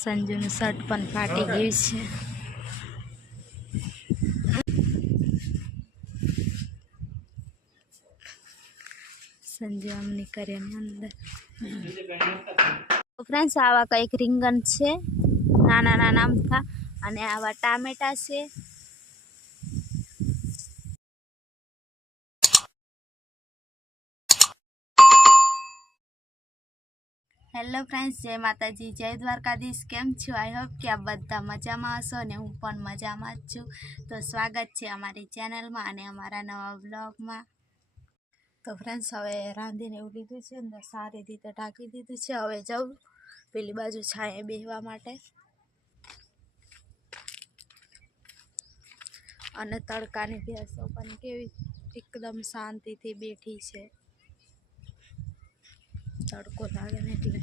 સંજુનું shirt પણ ફાટી ગયું છે. સંજુ આમની કર્યાની અંદર. ફ્રેન્ડ્સ આવા કંઈક રીંગણ છે નાના નાના અમથા, અને આવા ટામેટા છે. હેલો ફ્રેન્ડ્સ, જય માતાજી, જય દ્વારકાધીશ. કેમ છો? આઈ હોપ કે આ બધા મજામાં હશો અને હું પણ મજામાં જ છું. તો સ્વાગત છે અમારી ચેનલમાં અને અમારા નવા વ્લોગમાં. તો ફ્રેન્ડ્સ હવે રાંધીને એવું લીધું છે, અંદર સારી રીતે ઢાંકી દીધું છે. હવે જાઉં પેલી બાજુ છાંયે બેસવા માટે. અને તડકાની ભેંસો પણ કેવી એકદમ શાંતિથી બેઠી છે. તડકો લાગે ને એટલે.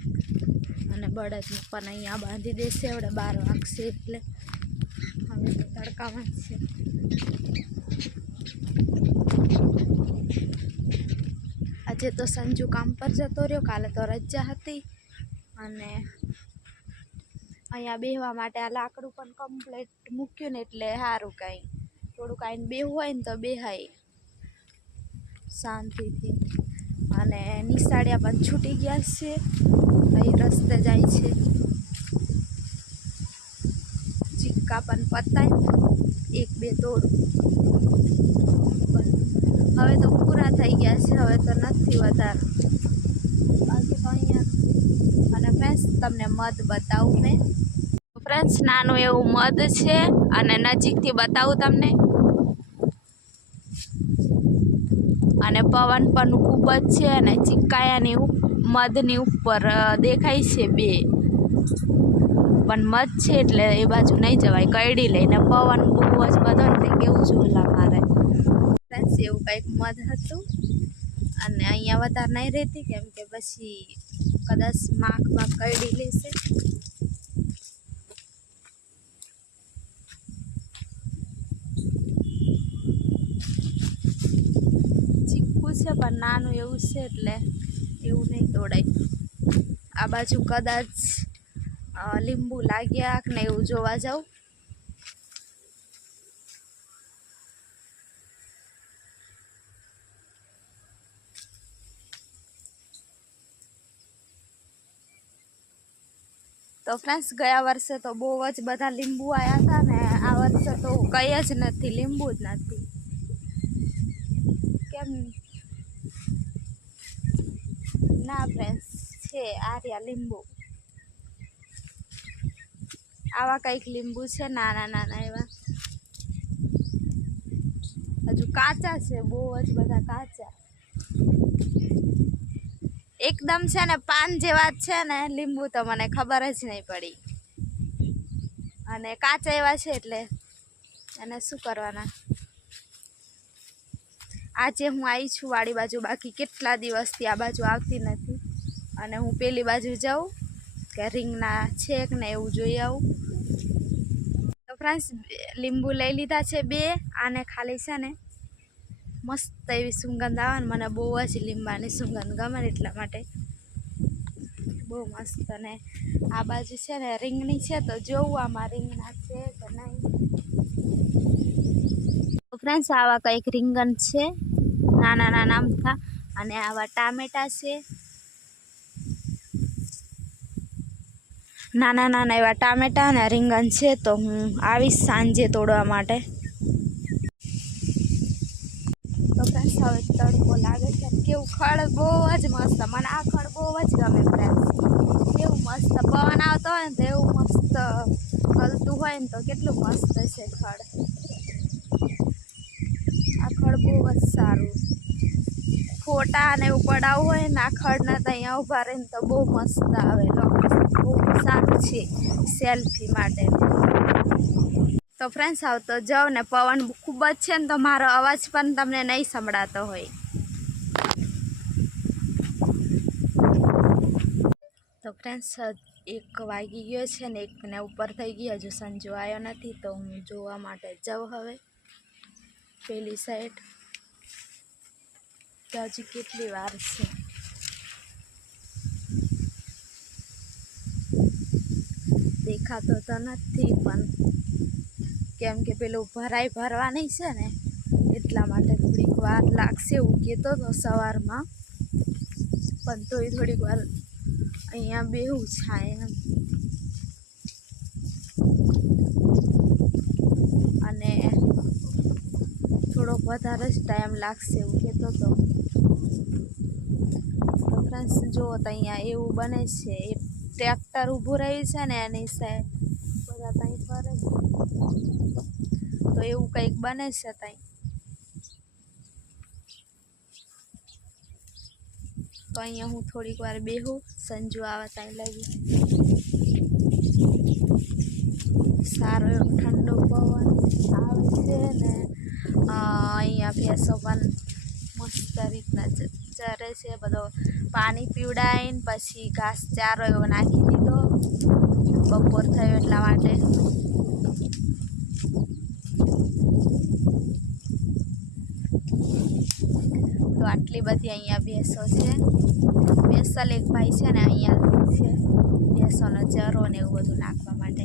અને બળદને પણ અહીંયા બાંધી દેશે હવે 12 વાગશે એટલે. હવે તો તડકામાં જ છે. આજે તો સંજુ કામ પર જતો રહ્યો, કાલે તો રજા હતી. અને અહીંયા બેહવા માટે આ લાકડું પણ કમ્પ્લીટ મૂક્યું ને એટલે સારું, કાંઈ થોડુંક આવીને બેહવું હોય ને તો બેહાય શાંતિથી. અને નિશાળિયા પણ છૂટી ગયા છે, અહીં રસ્તે જાય છે. ચીક્કા પણ પતાય 1-2 તોડું, હવે તો પૂરા થઈ ગયા છે. હવે તો નથી વધારે બાકી તો અહીંયા. અને ફ્રેન્ડ્સ તમને મધ બતાવું મેં. ફ્રેન્ડ્સ નાનું એવું મધ છે અને નજીકથી બતાવું તમને. અને પવન પણ ખૂબ જ છે અને ચીકાયાની મધની ઉપર દેખાય છે 2, પણ મધ છે એટલે એ બાજુ નહીં જવાય. કઈડી લઈને પવન બહુ જ બધો ને કેવું ઝોલા મારે. ફ્રેન્ડ્સ એવું કંઈક મધ હતું અને અહીંયા વધારે નહીં રહેતી, કેમ કે પછી કદાચ માખમાં કઈડી લેશે. ચીકુ છે પણ નાનું એવું છે એટલે એવું નહીં તોડાય. આ બાજુ કદાચ લીંબુ લાગ્યા કે ને એવું જોવા જાઉં. તો ફ્રેન્ડ્સ ગયા વર્ષે તો બહુ જ બધા લીંબુ આવ્યા હતા ને આ વર્ષે તો કંઈ જ નથી, લીંબુ જ નથી. કેમ ના ફ્રેન્ડ્સ છે આ રહ્યા લીંબુ. આવા કંઈક લીંબુ છે નાના નાના એવા, હજુ કાચા છે, બહુ જ બધા કાચા. એકદમ છે ને પાન જેવા જ છે ને લીંબુ, તો મને ખબર જ નહીં પડી. અને કાચા એવા છે એટલે એને શું કરવાના. આજે હું આવી છું વાડી બાજુ, બાકી કેટલા દિવસથી આ બાજુ આવતી નથી. અને હું પેલી બાજુ જાઉં કે રીંગણા છે કે ને એવું જોઈ આવું. તો ફ્રેન્ડ્સ લીંબુ લઈ લીધા છે 2. આને ખાલી છે ને મસ્ત એવી સુગંધ આવે ને, મને બહુ જ લીંબાની સુગંધ ગમે એટલા માટે બહુ મસ્ત. અને આ બાજુ છે ને રીંગણી છે, તો જોવું આમાં રીંગણા છે કે નહીં. ફ્રેન્ડ્સ આવા કંઈક રીંગણ છે નાના નાના અમથા, અને આવા ટામેટા છે નાના નાના એવા ટામેટા અને રીંગણ છે. તો હું આવીશ સાંજે તોડવા માટે. તો ફ્રેન્ડ્સ હવે તડકો લાગે છે, કેવું ખડ બહુ જ મસ્ત. મને આ ખડ બહુ જ ગમે ફ્રેન્ડ્સ. કેવું મસ્ત પવન આવતો હોય ને તો એવું મસ્ત હલતું હોય ને તો કેટલું મસ્ત છે ખડ. આ ખડ બહુ જ સારું. ફોટા અને એવું પડાવવું હોય ને આ ખડના તો અહીંયા ઊભા રહીને તો બહુ મસ્ત આવે. બહુ સારું છે સેલ્ફી માટે. તો ફ્રેન્ડ્સ આવતો જાઓ ને, પવન ખૂબ જ છે ને તો મારો અવાજ પણ તમને નહીં સંભળાતો હોય. તો ફ્રેન્ડ્સ 1 વાગી ગયો છે ને 1 ને ઉપર થઈ ગયો, હજુ સંજુ આવ્યો નથી. તો હું જોવા માટે જાઉં હવે પેલી સાઈડ કે હજી કેટલી વાર છે. દેખાતો તો નથી, પણ કેમ કે પેલું ભરવાની છે ને એટલા માટે થોડીક વાર લાગશે એવું કહેતો હતો સવારમાં, પણ તોય થોડીક વાર અહીંયા બેહું છે એમ. અને થોડોક વધારે જ ટાઈમ લાગશે એવું કહેતો હતો. તો ફ્રેન્ડ્સ જુઓ તો અહીંયા એવું બને છે, એ ટ્રેક્ટર ઊભું રહ્યું છે ને એની સાઈડ બધા ત્યાં ફરે છે, તો એવું કંઈક બને છે ત્યાં. તો અહીંયા હું થોડીક વાર બેહું, સંજુ આવે ત્યાં લગી. સારો એવો ઠંડો પવન આવે છે ને અહીંયા ભેંસો પણ મસ્ત રીતના ચરે છે. બધો પાણી પીવડાવીને પછી ઘાસ ચારો એવો નાખી દીધો, બપોર થયો એટલા માટે. તો આટલી બધી અહીંયા ભેંસો છે. સ્પેશિયલ એક ભાઈ છે ને અહીંયાથી છે ભેંસોનો ચરો ને એવું બધું નાખવા માટે.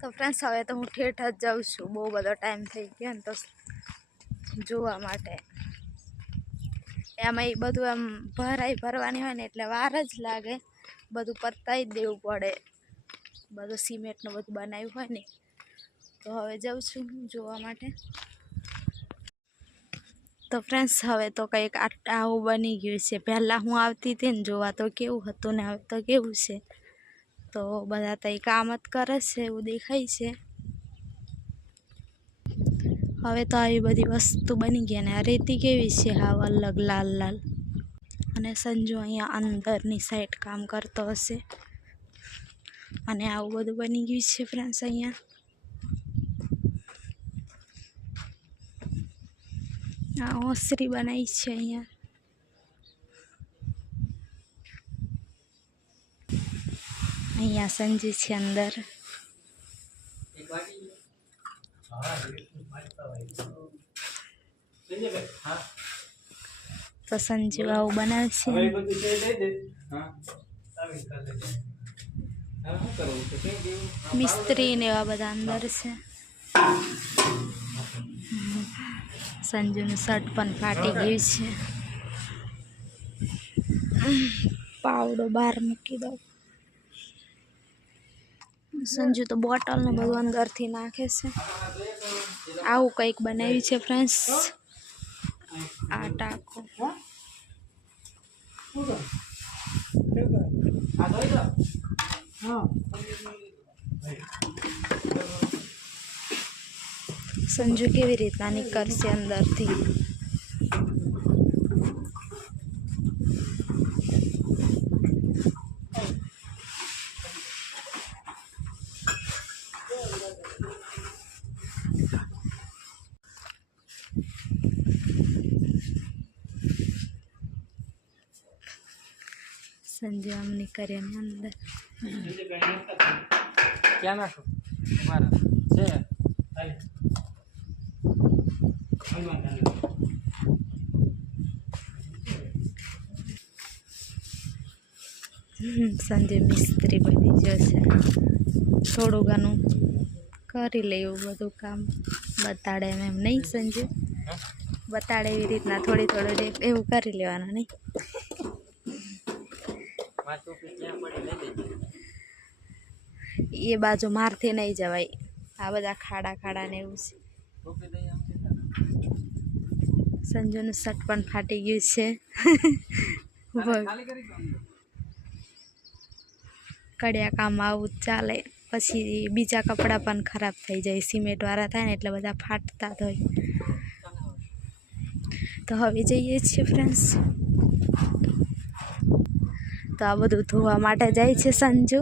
તો ફ્રેન્ડ્સ હવે તો હું ઠેઠ જ જાઉં છું, બહુ બધો ટાઈમ થઈ ગયો ને તો જોવા માટે. એમાં એ બધું એમ ભરવાની હોય ને એટલે વાર જ લાગે, બધું પતાવી જ દેવું પડે, બધું સિમેન્ટનું બધું બનાવ્યું હોય ને. તો હવે જાઉં છું જોવા માટે. તો ફ્રેન્ડ્સ હવે તો કંઈક આવું બની ગયું છે. પહેલાં હું આવતી હતી ને જોવા તો કેવું હતું ને હવે તો કેવું છે. તો બધા ત્યાં કામ જ કરે છે એવું દેખાય છે. હવે તો આવી બધી વસ્તુ બની ગઈ ને આ રેતી કેવી છે, હાવ અલગ લાલ લાલ. અને સંજુ અહીંયા અંદરની સાઈડ કામ કરતો હશે. અને આવું બધું બની ગયું છે ફ્રેન્ડ્સ અહીંયા. આ ઓસરી બનાવી છે અહીંયા. અહીંયા સંજુ છે અંદર. તો સંજુ આવું બનાવશે. મિસ્ત્રી ને એવા બધા અંદર છે. સંજુનું શર્ટ પણ ફાટી ગયું છે. પાવડો બહાર મૂકી દો. સંજુ તો બોટલ ને બધું અંદરથી નાખે છે. આવું કંઈક બનાવ્યું છે ફ્રેન્ડ્સ આ ટાંકો. સંજુ કેવી રીતના નીકળશે અંદરથી. સંજુ આમ નીકળે ને અંદર. ક્યાં નાખો મારા છે સંજુ મિસ્ત્રી બની જશે. થોડું ઘણું કરી લે એવું બધું કામ બતાડે એમ નહીં સંજુ? બતાડે એવી રીતના થોડું એવું કરી લેવાનું નહીં? એ બાજુ મારથી નહીં જવાય, આ બધા ખાડા ને એવું છે. સંજુનું શર્ટ પણ ફાટી ગયું છે. કડિયા કામ આવું જ ચાલે. પછી બીજા કપડાં પણ ખરાબ થઈ જાય, સિમેન્ટવાળા થાય ને એટલે બધા ફાટતા જ હોય. તો હવે જઈએ છીએ ફ્રેન્ડ્સ. તો આ બધું ધોવા માટે જાય છે સંજુ.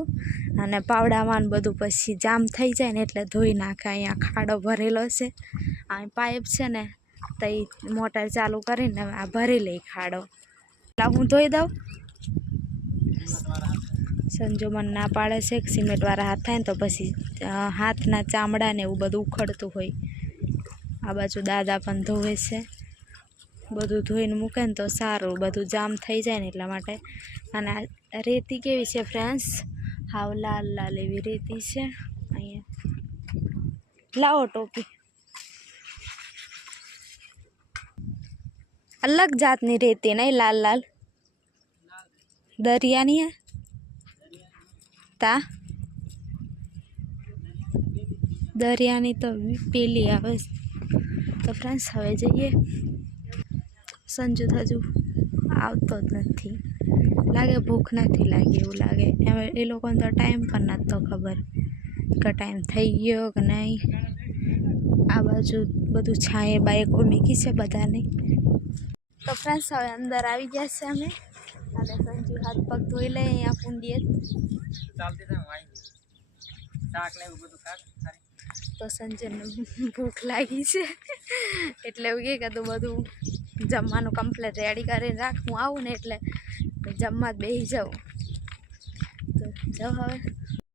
અને પાવડામાં બધું પછી જામ થઈ જાય ને એટલે ધોઈ નાખે. અહીંયા ખાડો ભરેલો છે, અહીં પાઇપ છે ને તો એ મોટર ચાલુ કરીને આ ભરી લે ખાડો. એટલે હું ધોઈ દઉં. સંજુ મને ના પાડે છે કે સિમેન્ટવાળા હાથ થાય ને તો પછી હાથના ચામડા ને એવું બધું ઉખડતું હોય. આ બાજુ દાદા પણ ધોવે છે. બધું ધોઈને મૂકે ને તો સારું, બધું જામ થઈ જાય ને એટલા માટે. અને રેતી કેવી છે ફ્રેન્ડ્સ, હાવ લાલ લાલ એવી રેતી છે અહીંયા. લાવો ટોપી. અલગ જાતની રેતી નહીં, લાલ લાલ દરિયાની હે તા દરિયાની તો પેલી આવે છે. તો ફ્રેન્ડ્સ હવે જઈએ. સંજુ હજુ આવતો જ નથી, લાગે ભૂખ નથી લાગી એવું લાગે. એ લોકોને તો ટાઈમ પણ નહોતો ખબર કે ટાઈમ થઈ ગયો કે નહીં. આ બાજુ બધું છાંયે બાઈકો મૂકી છે બધાને. તો ફ્રેન્ડ્સ હવે અંદર આવી ગયા છે અમે, અને સંજુ હાથ પગ ધોઈ લે અહીંયા કુંડીએ. તો સંજયને ભૂખ લાગી છે એટલે એવું કહે કે તું બધું જમવાનું કમ્પ્લીટ રેડી કરીને રાખ, હું આવું ને એટલે જમવા જ બેસી જાઉં. તો જાઓ હવે.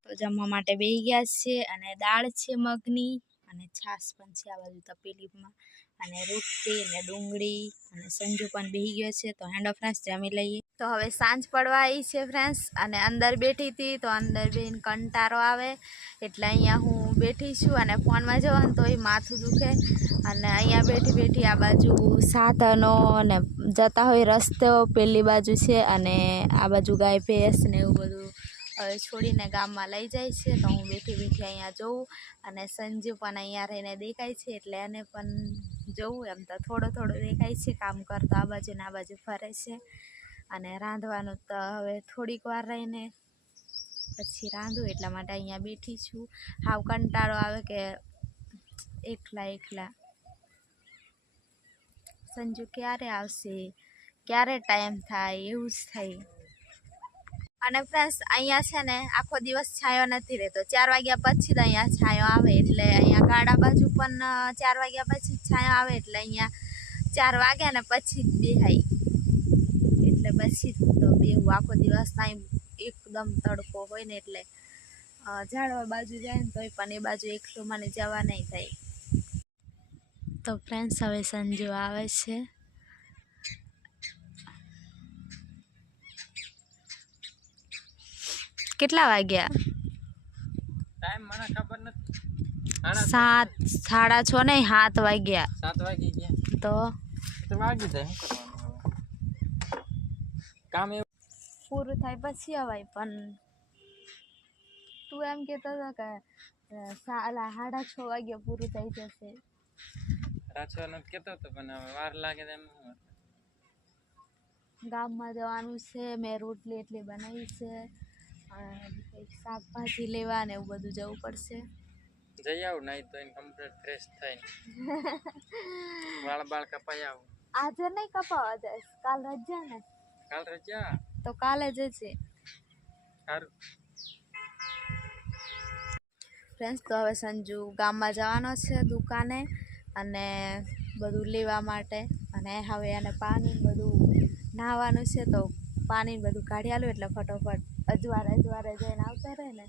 તો જમવા માટે બેસી ગયા છે, અને દાળ છે મગની, અને છાશ પણ છે આ બાજુ તપેલીમાં, અને રોટલી ને ડુંગળી, અને સંજુ પણ બેસી ગયો છે. તો હેન્ડો ફ્રેન્ડ્સ જમી લઈએ. તો હવે સાંજ પડવા આવી છે ફ્રેન્ડ્સ, અને અંદર બેઠી હતી તો અંદર બેન કંટારો આવે એટલે અહીંયા હું બેઠી છું, અને ફોનમાં જવાનું તો એ માથું દુખે. અને અહીંયા બેઠી બેઠી આ બાજુ સાધનો ને જતા હોય રસ્તો પેલી બાજુ છે, અને આ બાજુ ગાય ભેંસ ને એવું બધું હવે છોડીને ગામમાં લઈ જાય છે. તો હું બેઠી બેઠી અહીંયા જોઉં, અને સંજુ પણ અહીંયા રહીને દેખાય છે એટલે એને પણ જોઉં. એમ તો થોડો થોડો દેખાય છે, કામ કરતો આ બાજુ ને આ બાજુ ફરે છે. અને રાંધવાનું તો હવે થોડીક વાર રહીને પછી રાંધું, એટલા માટે અહીંયા બેઠી છું. હાવ કંટાળો આવે કે એકલા એકલા. સંજુ ક્યારે આવશે, ક્યારે ટાઈમ થાય એવું જ થાય. અને ફ્રેન્ડ્સ અહીંયા છે ને આખો દિવસ છાંયો નથી રહેતો, 4 વાગ્યા પછી જ અહીંયા છાંયો આવે. એટલે અહીંયા ગાડા બાજુ પણ 4 વાગ્યા પછી જ છાંયો આવે, એટલે અહીંયા 4 વાગ્યા ને પછી જ બેહાય. એટલે પછી તો બેહું આખો દિવસ ટાઈમ એકદમ તડકો હોય ને, એટલે ઝાડવા બાજુ જાય ને તોય પણ એ બાજુ એકલું મને જવા નહીં થાય. તો ફ્રેન્ડ્સ હવે સંજુ આવે છે. કેટલા વાગ્યા? ટાઈમ મને ખબર નથી. 7, 6:30 નહીં, 7 વાગ્યા. 7 વાગી ગયા તો વાગી જાય. શું કરવાનું કામ એવું પૂરું થાય પછી અવાય. પણ તું એમ કહેતો હતો કે 6:30 વાગ્યા પૂરું થઈ જશે. રાછો નથી કહેતો હતો, પણ હવે વાર લાગે તો એમ ગામમાં જવાનું છે. મેં રોટલી એટલી બનાવી છે, શાકભાજી લેવા ને એવું બધું જવું પડશે. જઈ આવું, નહીં તો એને કમ્પ્લીટ ફ્રેશ થાય. વાળ બાળ કપાઈ આવું. આજે નહીં કપાવા જાય, કાલ રજા ને. કાલ રજા તો કાલે જશે. સારું. ફ્રેન્ડ્સ તો હવે સંજુ ગામમાં જવાનો છે દુકાને, અને બધું લેવા માટે. અને હવે એને પાણી બધું નાહવાનું છે, તો પાણી બધું કાઢી આલું એટલે ફટોફટ અજવાળે જઈને આવતા રહે ને.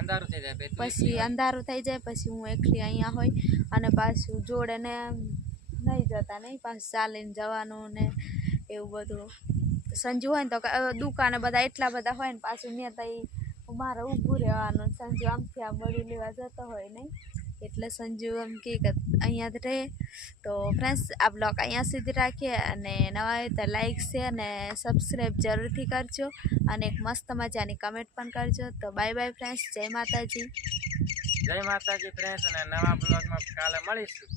અંધારું થઈ જાય પછી અંધારું થઈ જાય, પછી હું એકલી અહીંયા હોય, અને પાછું જોડે ને નહીં જતા નહીં, પાછું ચાલીને જવાનું ને એવું બધું. સંજુ હોય ને તો દુકાને બધા એટલા બધા હોય ને, પાછું મેં તો મારે ઊભું રહેવાનું. સંજુ આમથી આમ બધું લેવા જતો હોય નહીં, એટલે સંજુ એમ કે અહીંયા જ રહે. તો ફ્રેન્ડ્સ આ બ્લોગ અહીંયા સુધી રાખીએ, અને નવા હોય તો લાઈક શેર અને સબસ્ક્રાઈબ જરૂરથી કરજો, અને એક મસ્ત મજાની કમેન્ટ પણ કરજો. તો બાય બાય ફ્રેન્ડ્સ, જય માતાજી. જય માતાજી ફ્રેન્ડ્સ, અને નવા બ્લોગમાં કાલે મળીશું.